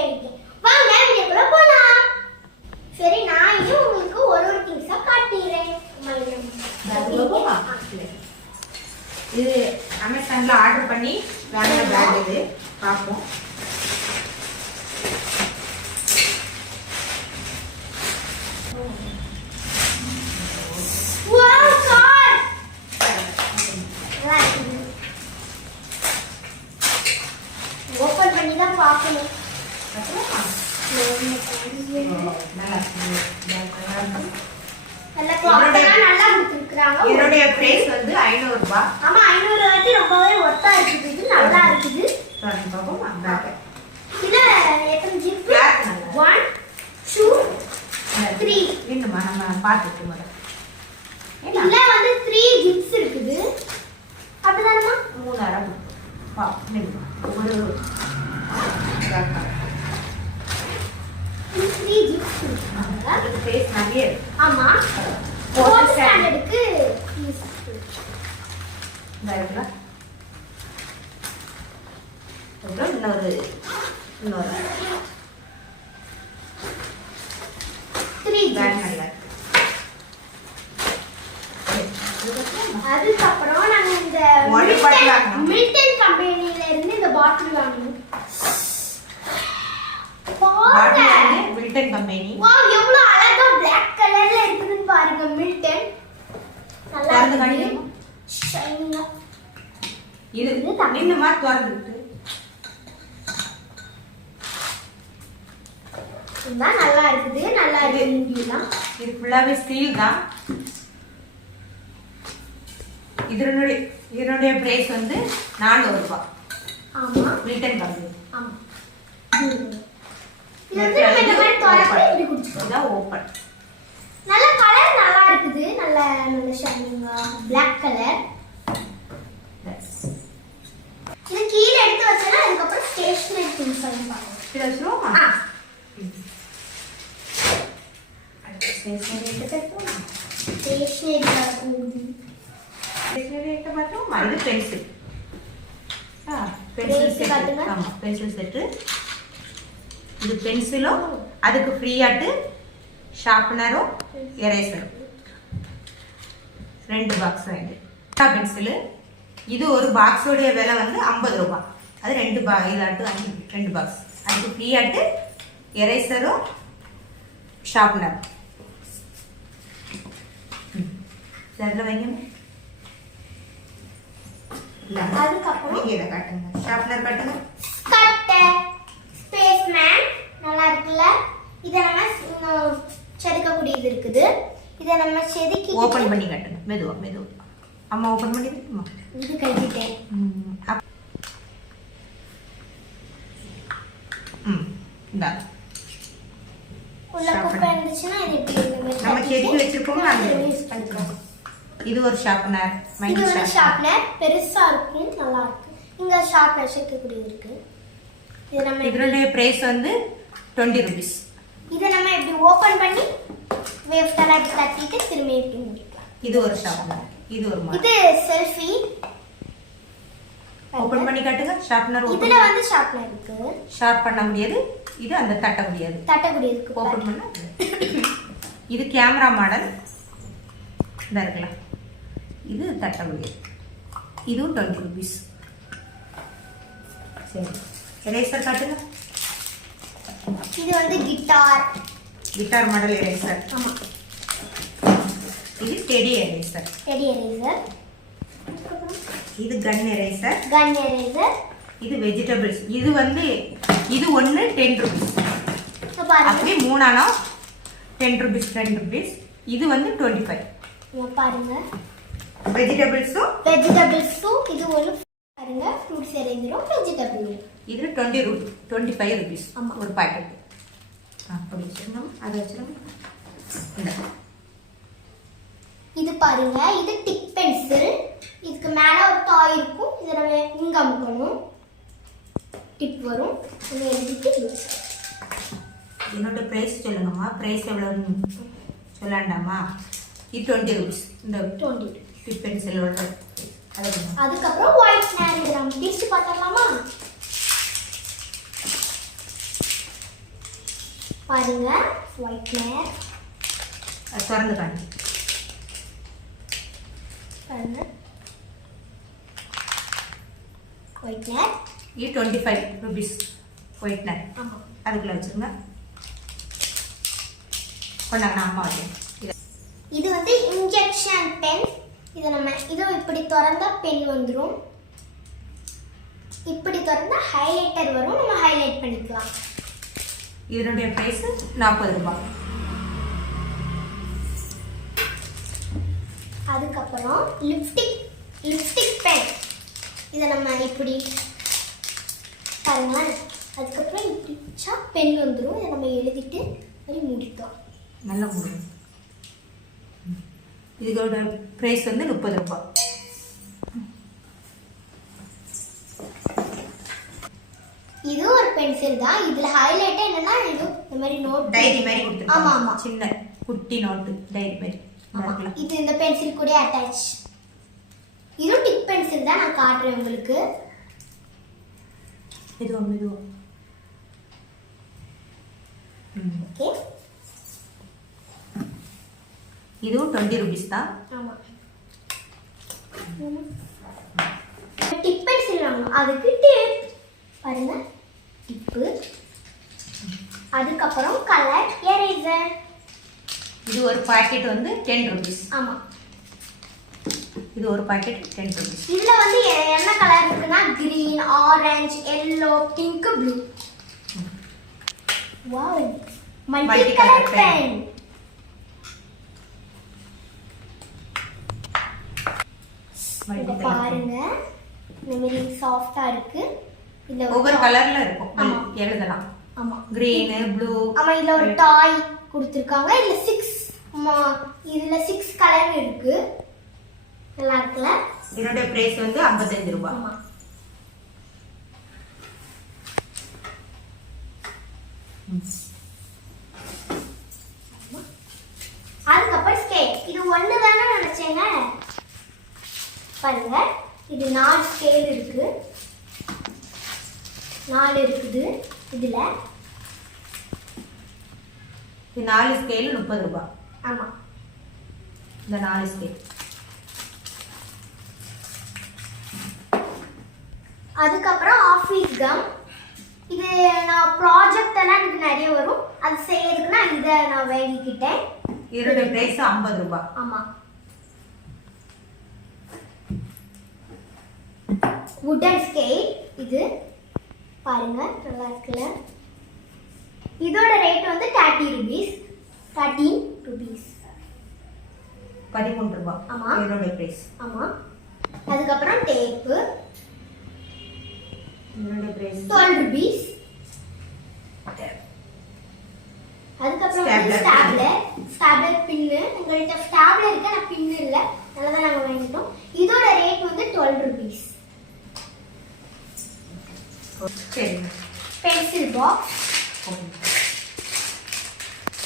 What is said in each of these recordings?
Ready. வாங்க வீடியோக்குள்ள போலாம். சரி நான் இது உங்களுக்கு ஒரு திங்ஸா காட்டிறேன். இது அமேசான்ல ஆர்டர் பண்ணி வாங்கின பேக் இது பாப்போம். ஓபன் பண்ணி தான் பார்க்கணும். நல்ல குவாலிட்டியா நல்லா கொடுத்திருக்காங்க. இதோட பிரைஸ் வந்து 500 ரூபாய். ஆமா 500 ரூபாய்க்கு ரொம்பவே ஒர்த்தா இருக்குது. இது நல்லா இருக்குது. பாப்போம் அந்த இதுல எத்தனை ஜிப்? 1 2 3 என்னமா நம்ம பாத்துட்டு முதல்ல. இதுல வந்து 3 ஜிப்ஸ் இருக்குது. அப்படிதானமா? 3 அரை பா நில்லுமா. ஒரு 3 ஜிப்ஸ் இருக்குங்க. அது ஸ்பேஸ் நிறைய. ஆமா. 4th ஸ்டாண்டர்டுக்கு யூஸ் ரைட்ல. அப்புறம் இன்னொரு 3 பேக் ஜிப்ஸ். நல்லா. அதுக்கப்புறம் நாங்க இந்த மில்டன் கம்பெனில இருந்து இந்த பாட்டில் வாங்கினோம். பாருங்க மில்டன் கம்பெனி. வாவ் எவ்வளவு அழகா Black கலர்ல இருக்குதுன்னு பாருங்க. மில்டன் நல்லா இருக்கு. ஷைனிங்கா. இது இந்த மாதிரி திறந்துட்டு இதுதான் நல்லா இருக்குது. நல்லா இருக்குங்களா? இது ஃபுல்லாவே ஸ்டீல் தான். இதனுடைய பிரைஸ் வந்து 400 ரூபாய். ஆமா மில்டன் கம்பெனி. ஆமா. இது வந்து நம்ம இந்த மாதிரி தோரப்படி இப்படி குடிச்சுக்கலாம். இதான் ஓபன். நல்ல கலர் நல்லா இருக்குது. நல்ல ஷைனிங்கா Black கலர். இது கீழ எடுத்து வச்சனா அதுக்கு அப்புறம் ஸ்டேஷனரி திங்ஸ் எல்லாம் பாருங்க. இது வச்சுருவோமா? ஸ்டேஷனரி எடுத்துட்டோம். ஸ்டேஷனரி பாருங்க. ஸ்டேஷனரி எடுத்து பார்த்தோம். இது பென்சில். Pencil set. ஆமா பென்சில் செட். இது பென்சிலும் அதுக்கு ஃப்ரீயாட்டு ஷார்ப்னரும் எரேசரும் 2 பாக்ஸ் வாங்கி. பென்சில் இது ஒரு பாக்ஸோடைய விலை வந்து 50 ரூபாய். அது 2 இதாட்டு 2 பாக்ஸ். அதுக்கு ஃப்ரீயாட்டு எரேசரும் ஷார்ப்னர். சரில வைங்க. அதுக்கப்புறம் நீங்க இதை காட்டுங்க. ஷார்ப்னர் காட்டுங்க. கட்டை ஸ்பேஸ்மேன் நல்லா இருக்குல்ல. இத நம்ம செதுக்கக்கூடியது இருக்குது. இத நம்ம செதுக்கி ஓபன் பண்ணி காட்டுங்க. மெதுவா மெதுவா. அம்மா ஓபன் பண்ணி விட்டுமா. இது கழிட்டேன். இந்தா உள்ள குப்பை இருந்துச்சுன்னா இது இப்படி நம்ம செதுக்கி வச்சிருக்கோம். நம்ம யூஸ் பண்ணிக்கலாம். இது ஒரு ஷார்ப்னர். இது ஒரு ஷார்ப்னர் பெருசா இருக்கு. நல்லா இருக்கு. இங்க ஷார்ப்னர் செதுக்கக்கூடியது இருக்கு. இது நம்ம இதனுடைய பிரைஸ் வந்து 20 ரூபீஸ். இத நம்ம இப்படி ஓபன் பண்ணி வேஃப்டெல்லாம் இப்படி தட்டிட்டு திரும்பி இப்படி முடிக்கலாம். இது ஒரு ஷார்ப்னர். இது ஒரு மாதிரி. இது செல்ஃபி. ஓபன் பண்ணி காட்டுங்க. Sharpener open. இதுல வந்து ஷார்ப்னர் இருக்கு. ஷார்ப் பண்ண முடியாது. இது அந்த தட்ட முடியாது. தட்டக்கூடியது ஓபன் பண்ணா இது கேமரா மாடல். இதா இருக்கலாம். இது தட்ட முடியாது. இதுவும் 20 ரூபீஸ். சரி எரேசர் காட்டுங்க. இது வந்து கிட்டார் மாடல் எரேசர். ஆமா. இது டெடி எரேசர். Teddy eraser. இது கன் எரேசர். இது வெஜிடபிள்ஸ். இது வந்து இது ஒன்னு 10 ரூபீஸ். பாருங்க அப்படியே மூணானா 10 ரூபீஸ். இது வந்து 25. பாருங்க வெஜிடபிள்ஸும் இது ஒரு பாருங்க ஃப்ரூட்ஸ் எரேசரும் வெஜிடபிள். இது 25 ரூபீஸ் ஆமா. ஒரு பாக்கெட். அப்படி வச்சிருந்தோம். அதை வச்சிருந்தோம். இது பாருங்க இது டிக் பென்சில். இதுக்கு மேல ஒரு டாய் இருக்கும். இத நம்ம இங்க அமுக்கணும். டிப் வரும். இத எழுதிட்டு என்னோட பிரைஸ் சொல்லுங்கம்மா. பிரைஸ் எவ்வளவு சொல்லண்டாமா? இது 20 ரூபீஸ். இந்த 20 டிப் பென்சிலோட. அதுக்கப்புறம் ஒயிட் நேர். இதை நம்ம பிரிச்சு பார்த்தலாமா? பாருங்க ஒயிட்னர் அது திறந்து காணி. பாருங்க ஒயிட்னர். இது 25 rupees ஒயிட்னர். ஆமாம். அதுக்குள்ளே வச்சுருங்க. கொண்டாங்க, நான் அம்மா வச்சேன். இது வந்து இன்ஜெக்ஷன் பென். இதை நம்ம இதுவும் இப்படி திறந்தா பென் வந்துடும். இப்படி திறந்தா ஹைலைட்டர் வரும், நம்ம ஹைலைட் பண்ணிக்கலாம். இதனுடைய ப்ரைஸ் 40 ரூபாய். அதுக்கப்புறம் லிப்ஸ்டிக் பென். இதை நம்ம இப்படி பாருங்களேன். அதுக்கப்புறம் இப்படி வச்சா பென் வந்துடும். இதை நம்ம எழுதிட்டு அப்படி முடித்தோம். நல்லா முடியும். இதோட ப்ரைஸ் வந்து 30 ரூபாய். இது ஒரு பென்சில் தான். இதுல ஹைலைட் என்னன்னா இது இந்த மாதிரி நோட் டைரி மாதிரி கொடுத்துருக்காங்க. ஆமா ஆமா, சின்ன குட்டி நோட்டு டைரி மாதிரி. இது இந்த பென்சில் கூட அட்டாச். இது டிப் பென்சில் தான், நான் காட்டுறேன் உங்களுக்கு. இதுவும் ஓகே. இதுவும் 20 rupees தான். ஆமா. டிப் பென்சில் வாங்கணும். அதுக்கு டிப் பாருங்க, டிப்பு. அதுக்கப்புறம் கலர் எரேசர். இது ஒரு பாக்கெட் வந்து 10 rupees. ஆமா. இது ஒரு பாக்கெட் 10 rupees. இதுல வந்து என்ன கலர் இருக்குன்னா green, orange, yellow, pink, blue. Wow, multi colour pen. பாருங்க, இந்த மாதிரி சாஃப்ட்டா இருக்கு. இதுல ஒவ்வொரு கலர்ல இருக்கும், ஆமா. எழுதலாம். ஆமா, கிரீன், ப்ளூ. ஆமா. இதுல ஒரு டாய் கொடுத்திருக்காங்க. இதுல 6 கலர் இருக்கு. நல்லா இருக்குல்ல? இதோட பிரைஸ் வந்து 55 ரூபாய். ஆமா. அதுக்கப்புறம் ஸ்கேல். இது ஒண்ணு தானே நினைச்சேங்க. பாருங்க, இது 4 ஸ்கேல் இருக்கு. 4 இருக்குது இதுல. இது 4 ஸ்கேல் 30 ரூபாய். ஆமா. இந்த 4 ஸ்கேல். அதுக்கப்புறம் ஆஃபீஸ் கம். இது நான் ப்ராஜெக்ட் எல்லாம் எனக்கு நிறைய வரும், அது செய்யறதுக்குன்னா இதை நான் வாங்கிக்கிட்டேன். இதோட பிரைஸ் 50 ரூபாய். ஆமா. வுடன் ஸ்கேல். இது பாருங்க, நல்லா இருக்குல்ல? இதோட ரேட் வந்து 30 rupees. 13 rupees. 13 ரூபாய். ஆமா. இதோட பிரைஸ். ஆமா. அதுக்கப்புறம் டேப்பு. இதோட பிரைஸ் 12 rupees. அதுக்கப்புறம் ஸ்டாப்லர் பின்னு. எங்கள்கிட்ட ஸ்டாப்லர் இருக்கு, ஆனால் பின்னு இல்லை, அதனால தான் நாங்கள் வாங்கிட்டோம். இதோட ரேட் வந்து 12 rupees. சரி. பென்சில் பாக்ஸ்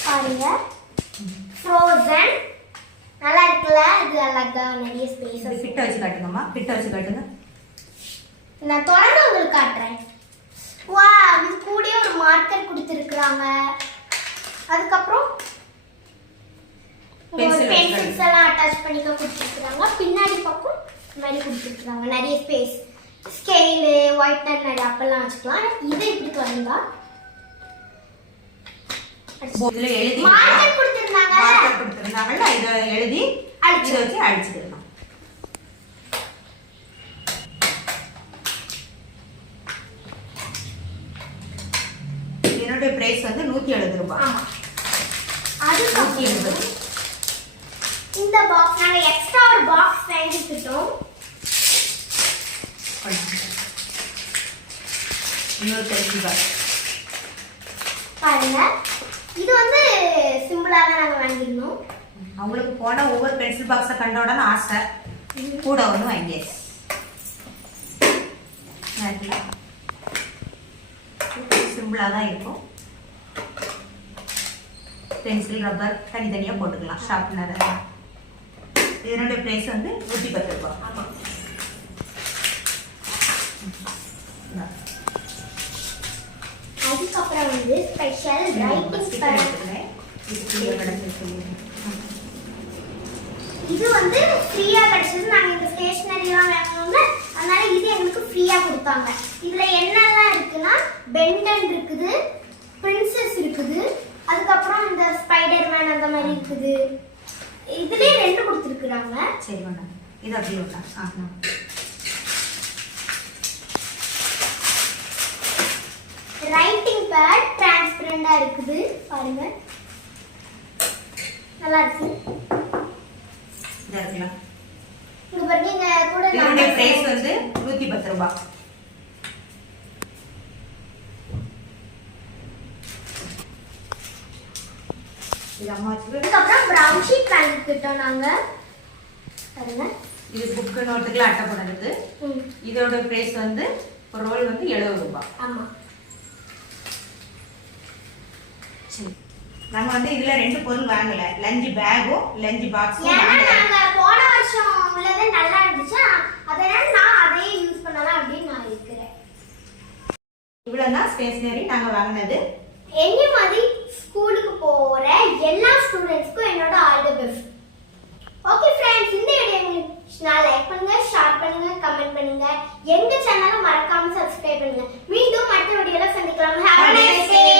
பாருங்க, ஃப்ரோசன். நல்லா இருக்குல்ல? இது அழகா நிறைய ஸ்பேஸ். கிட்ட வச்சு காட்டுங்கம்மா, கிட்ட வச்சு காட்டுங்க. நான் தொடர்ந்து உங்களுக்கு காட்டுறேன். வா, இது கூடயே ஒரு மார்க்கர் கொடுத்துருக்குறாங்க. அதுக்கப்புறம் பென்சில்ஸ் எல்லாம் அட்டாச் பண்ணிக்க கொடுத்துருக்குறாங்க. பின்னாடி பக்கம் இந்த மாதிரி கொடுத்துருக்குறாங்க, நிறைய ஸ்பேஸ். ஸ்கேலு, ஒயிட்னர் நிறைய அப்பெல்லாம் வச்சுக்கலாம். இதை இப்படி தொடர்ந்தா இதுல எழுதி மார்க்கர் கொடுத்துருந்தாங்க. மார்க்கர் கொடுத்துருந்தாங்கல்ல, இதை எழுதி இதை வச்சு அடிச்சுக்கலாம். என்னுடைய பிரைஸ் வந்து 170 ரூபாய். ஆமா. அதுக்கப்புறம் இந்த பாக்ஸ் நாங்க எக்ஸ்ட்ரா ஒரு பாக்ஸ் வாங்கிக்கிட்டோம். இன்னொரு பென்சில் பாக்ஸ் பாருங்க, இது வந்து சிம்பிளா தான் நாங்க வாங்கிருந்தோம். அவங்களுக்கு போன ஒவ்வொரு பென்சில் பாக்ஸை கண்ட உடனே ஆசை, கூட ஒன்று வாங்கியாச்சு. சிம்பிளா தான் இருக்கும். பென்சில், ரப்பர் தனித்தனியாக போட்டுக்கலாம். ஷார்ப்னர். இதனுடைய பிரைஸ் வந்து 110 ரூபாய். ஆமா. அதுக்கப்புறம் வந்து ஸ்பெஷல் ரைட்டிங் ஸ்டிக்கர் பேட். எடுத்துக்கிறேன். இதுக்குள்ளே கிடந்து சொல்லிடுறேன். இது வந்து ஃப்ரீயா கிடைச்சது. நாங்க இந்த ஸ்டேஷனரி எல்லாம் வாங்கணும்ல, அதனால இது எங்களுக்கு ஃப்ரீயா கொடுத்தாங்க. இதுல என்னெல்லாம் இருக்குன்னா பென்டன் இருக்குது, பிரின்சஸ் இருக்குது, அதுக்கப்புறம் இந்த ஸ்பைடர்மேன் அந்த மாதிரி இருக்குது. இதுலயே 2 கொடுத்துருக்குறாங்க. சரி வேண்டாம், இது அப்படியே விட்டா. ரைட்டிங் பேட் டிரான்ஸ்பரண்டா இருக்குது பாருங்க, நல்லா இருக்கு. இதா இருக்கலாம். இங்க பாருங்க, இங்க கூட இதோட பிரைஸ் வந்து 110 ரூபாய். இது அம்மாச்சுக்கு. அதுக்கப்புறம் பிரவுன் ஷீட் வாங்கிக்கிட்டோம் நாங்க. பாருங்க, இது புக் நோட்டுக்குள்ள அட்டை போடுறது. இதோட பிரைஸ் வந்து ஒரு ரோல் வந்து 70 ரூபாய். ஆமா. சரி, நாங்க வந்து இதுல 2 பொருள் வாங்கல, லஞ்ச் பேக்கும் லஞ்ச் பாக்ஸும் ஏன்னா வாங்கல. நாங்க போன வருஷம் உள்ளது நல்லா இருந்துச்சு, அதனால நான் அதையே யூஸ் பண்ணலாம் அப்படின்னு நான் இருக்கிறேன். இவ்வளவுதான் ஸ்டேஷனரி நாங்க வாங்கினது. என்ன மாதிரி ஸ்கூலுக்கு போற எல்லா ஸ்டூடெண்ட்ஸ்க்கும் என்னோட all the best. Okay friends, இந்த வீடியோ உங்களுக்கு லைக் பண்ணுங்க, ஷேர் பண்ணுங்க, கமெண்ட் பண்ணுங்க. எங்க சேனலை மறக்காம சப்ஸ்கிரைப் பண்ணுங்க. மீண்டும் அடுத்த வீடியோல சந்திக்கலாம். Have a nice day.